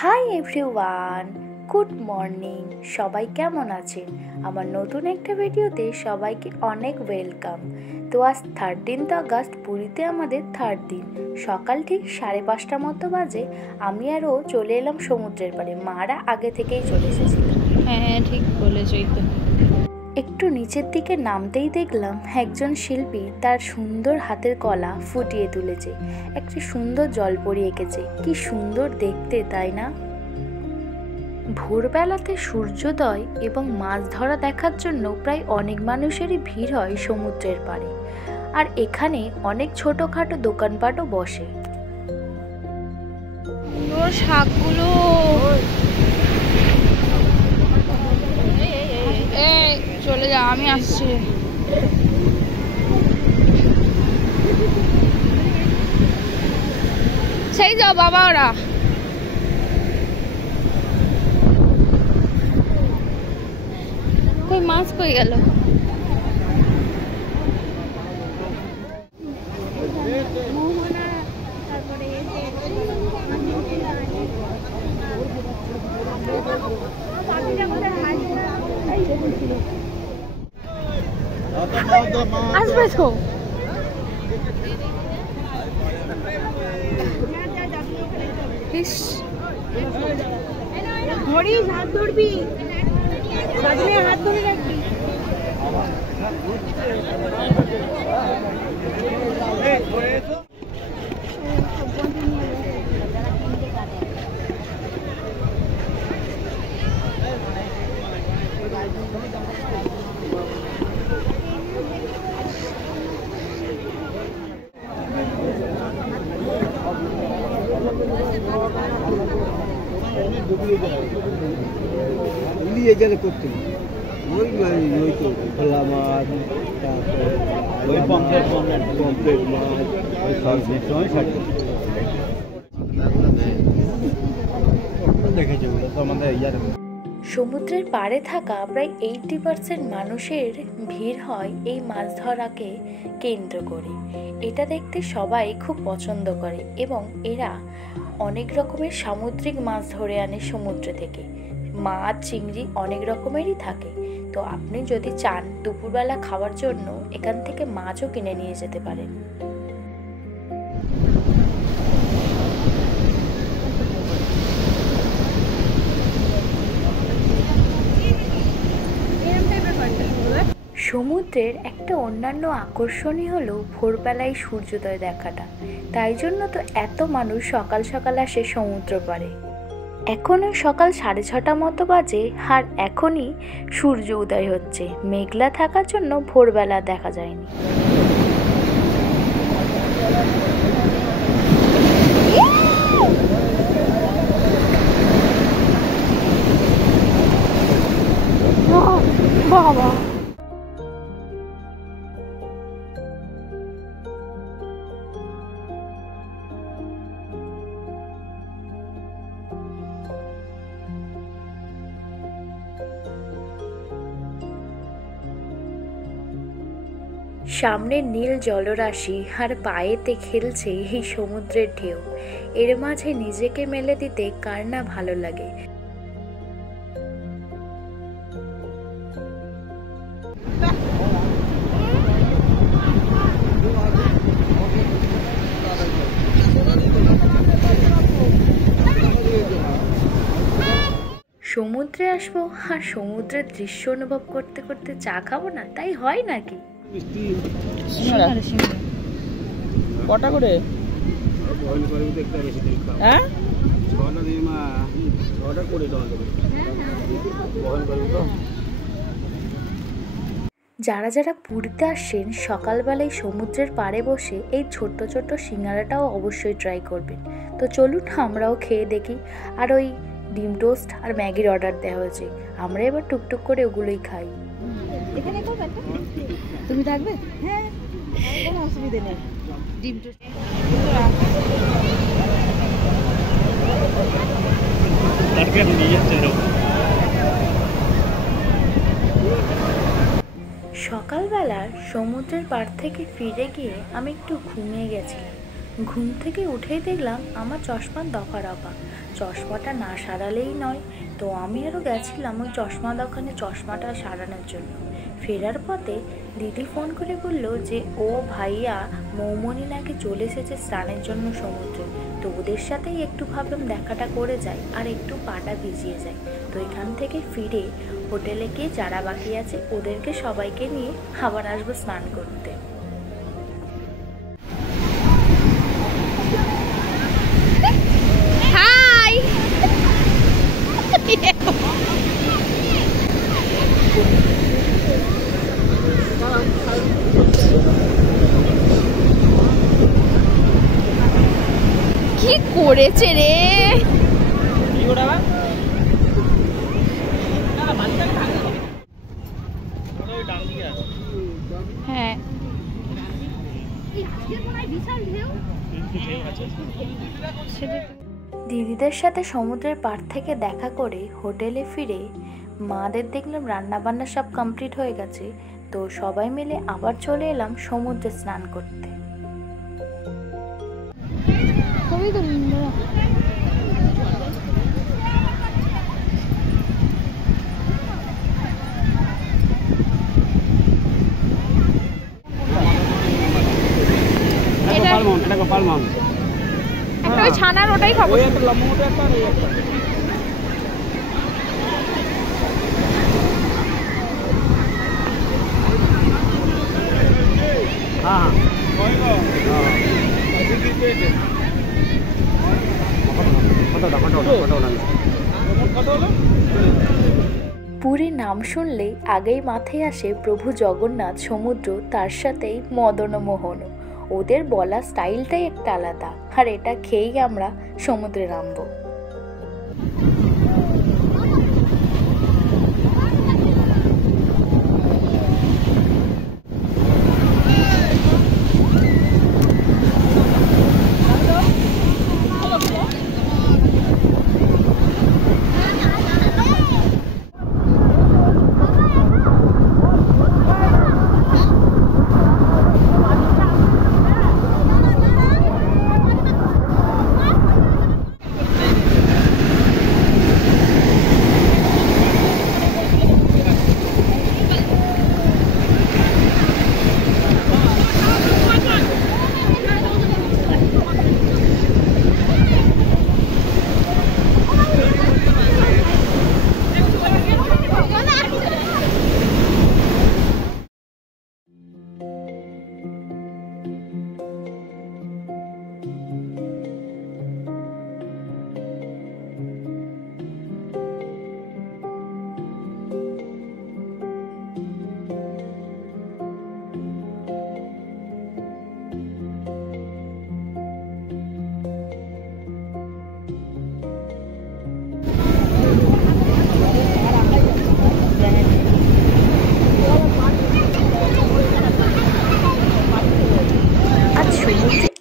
Hi everyone, good morning. সবাই কেমন আছেন? আমার নতুন একটা ভিডিওতে সবাইকে অনেক ওয়েলকাম। তো আজ 13 আগস্ট, পুরীতে আমাদের থার্ড দিন। সকাল ঠিক 5:30 মতো বাজে। আমি আর ও চলে এলাম সমুদ্রের পাড়ে। মারা আগে থেকেই চলে এসেছিল। হ্যাঁ ঠিক বলেছই তো। একটু নিচের দিকে নামতেই দেখলাম একজন শিল্পী তার সুন্দর হাতের কলা ফুটিয়ে তুলেছে। একটি সুন্দর জলপরি এঁকেছে। কি সুন্দর দেখতে, তাই না? ভোরবেলাতে সূর্যোদয় এবং মাছ ধরা দেখার জন্য প্রায় অনেক মানুষেরই ভিড় হয় সমুদ্রের পাড়ে। আর এখানে অনেক ছোটখাটো দোকানপাটও বসে। শাকগুলো চলে যা, আমি আসছি। সেই যাও বাবা, ওরা কই মাছ কই গেল? আসবে তো। ধরিস, হাত ধরবি, হাত ধরে রাখবি। এখানে করতে ওই ওই তো খোলা মাছ, তারপর ওই পমপ্লেট মাছ, ওই সময় দেখেছি ওগুলো তো আমাদের ইয়ার। সমুদ্রের পাড়ে থাকা প্রায় 80% মানুষের ভিড় হয় এই মাছ ধরাকে কেন্দ্র করে। এটা দেখতে সবাই খুব পছন্দ করে এবং এরা অনেক রকমের সামুদ্রিক মাছ ধরে আনে সমুদ্র থেকে। মাছ, চিংড়ি অনেক রকমেরই থাকে। তো আপনি যদি চান দুপুরবেলা খাওয়ার জন্য এখান থেকে মাছও কিনে নিয়ে যেতে পারেন। সমুদ্রের একটা অন্যান্য আকর্ষণই হলো ভোরবেলায় সূর্যোদয় দেখাটা। তাই জন্য তো এত মানুষ সকাল সকাল আসে সমুদ্র পাড়ে। এখনও সকাল 6:30 মতো বাজে, আর এখনই সূর্য উদয় হচ্ছে। মেঘলা থাকার জন্য ভোরবেলা দেখা যায়নি। বাবা সামনে নীল জলরাশি আর পায়েতে খেলছে এই সমুদ্রের ঢেউ। এর মাঝে নিজেকে মেলে দিতে কার না ভালো লাগে। সমুদ্রে আসবো আর সমুদ্রের দৃশ্য অনুভব করতে করতে চা খাবো না, তাই হয় নাকি? কটা করে? হ্যাঁ যারা যারা পুরীতে আসছেন সকালবেলায় সমুদ্রের পাড়ে বসে এই ছোট্ট ছোট্ট সিঙ্গারাটাও অবশ্যই ট্রাই করবেন। তো চলুন আমরাও খেয়ে দেখি। আর ওই ডিম টোস্ট আর ম্যাগির অর্ডার দেওয়া হয়েছে, আমরা এবার টুকটুক করে ওগুলোই খাই। তুমি থাকবে? হ্যাঁ, কোনো অসুবিধা নেই। ডিম টোস্ট সকালবেলার সমুদ্রের পাড় থেকে ফিরে গিয়ে আমি একটু ঘুমিয়ে গেছিলাম। ঘুম থেকে উঠেই দেখলাম আমার চশমার দফা রফা, চশমাটা না সারালেই নয়। তো আমি আরও গেছিলাম ওই চশমা দোকানে চশমাটা সারানোর জন্য। ফেরার পথে দিদি ফোন করে বলল যে ও ভাইয়া মৌমনি নাকি চলে এসেছে স্নানের জন্য সমুদ্রে। তো ওদের সাথেই একটু ভাবলাম দেখাটা করে যাই আর একটু পাটা ভিজিয়ে যায়। তো এখান থেকে ফিরে হোটেলে গিয়ে যারা বাকি আছে ওদেরকে সবাইকে নিয়ে আবার আসবো স্নান করতে। হাই কি করেছে রে? হ্যাঁ দিদিদের সাথে সমুদ্রের পাড় থেকে দেখা করে হোটেলে ফিরে মাদের দেখলাম রান্নাবান্না সব কমপ্লিট হয়ে গেছে। তো সবাই মিলে আবার চলে এলাম সমুদ্রে স্নান করতে। ছবি তো একটা ওই ছানার ওটাই খাবো। পুরীর নাম শুনলেই আগেই মাথায় আসে প্রভু জগন্নাথ, সমুদ্র, তার সাথেই মদন মোহন। ওদের বলা স্টাইলটাই একটা আলাদা, আর এটা খেয়েই আমরা সমুদ্রে নামবো।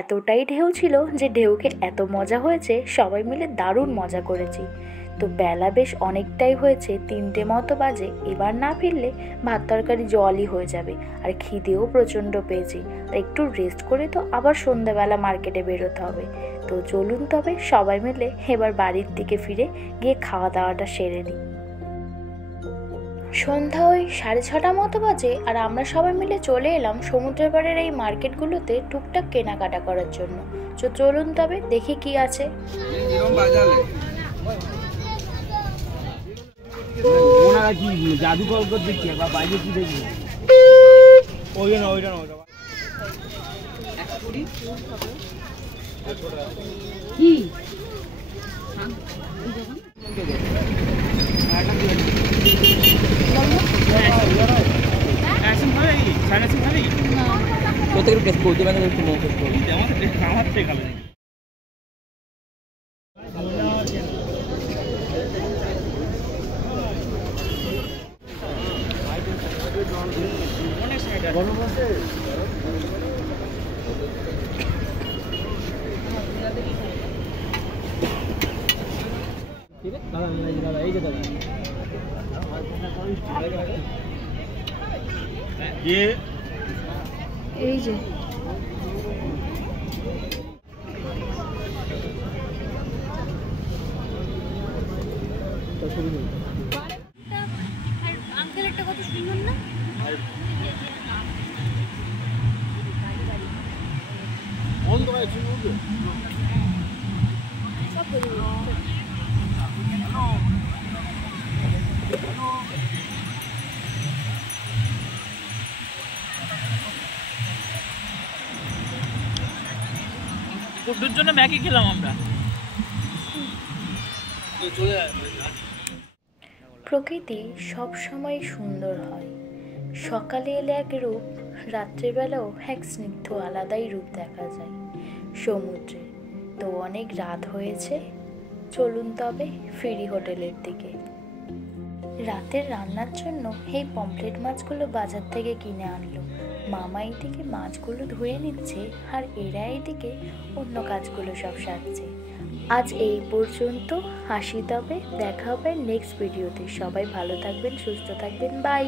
এতটাই ঢেউ ছিল যে ঢেউকে এত মজা হয়েছে, সবাই মিলে দারুণ মজা করেছি। তো বেলা বেশ অনেকটাই হয়েছে, 3টে মতো বাজে। এবার না ফিরলে ভাত তরকারি জলই হয়ে যাবে, আর খিদেও প্রচণ্ড পেয়েছি। আর একটু রেস্ট করে তো আবার সন্ধ্যাবেলা মার্কেটে বেরোতে হবে। তো চলুন তবে সবাই মিলে এবার বাড়ির দিকে ফিরে গিয়ে খাওয়া দাওয়াটা সেরে নিই। সন্ধ্যা ওই 6:30 মতো বাজে, আর আমরা সবাই মিলে চলে এলাম সমুদ্রের পাড়ের এই মার্কেটগুলোতে টুকটাক কেনাকাটা করার জন্য। তো চলুন তবে দেখি কি আছে। জাদুকর দেখি বা বাইরে কি দেখি কি প্রত্যেকের টেস্ট করতে পারে একটু মন টেস্ট করতে আমাদের টেস্ট আমার থেকে ভালো নেই অনেক সাইড গরম আছে ঠিক আছে দাদা এই যে দাদা এই যে আঙ্কেল একটা কত সুন্দর না? সব বলে দিল। গুড্ডুর জন্য ম্যাগি খেলাম আমরা। প্রকৃতি সব সময় সুন্দর হয়। সকালে এলে এক রূপ, রাত্রেবেলাও এক স্নিগ্ধ আলাদাই রূপ দেখা যায় সমুদ্রে। তো অনেক রাত হয়েছে, চলুন তবে ফিরি হোটেলের দিকে। রাতের রান্নার জন্য এই পমফ্রেট মাছগুলো বাজার থেকে কিনে আনলো। মামা এইদিকে মাছগুলো ধুয়ে নিচ্ছে, আর এরা এইদিকে অন্য কাজগুলো সব সারছে। আজ এই পর্যন্ত, আসি তবে, দেখা হবে নেক্সট ভিডিওতে। সবাই ভালো থাকবেন, সুস্থ থাকবেন, বাই।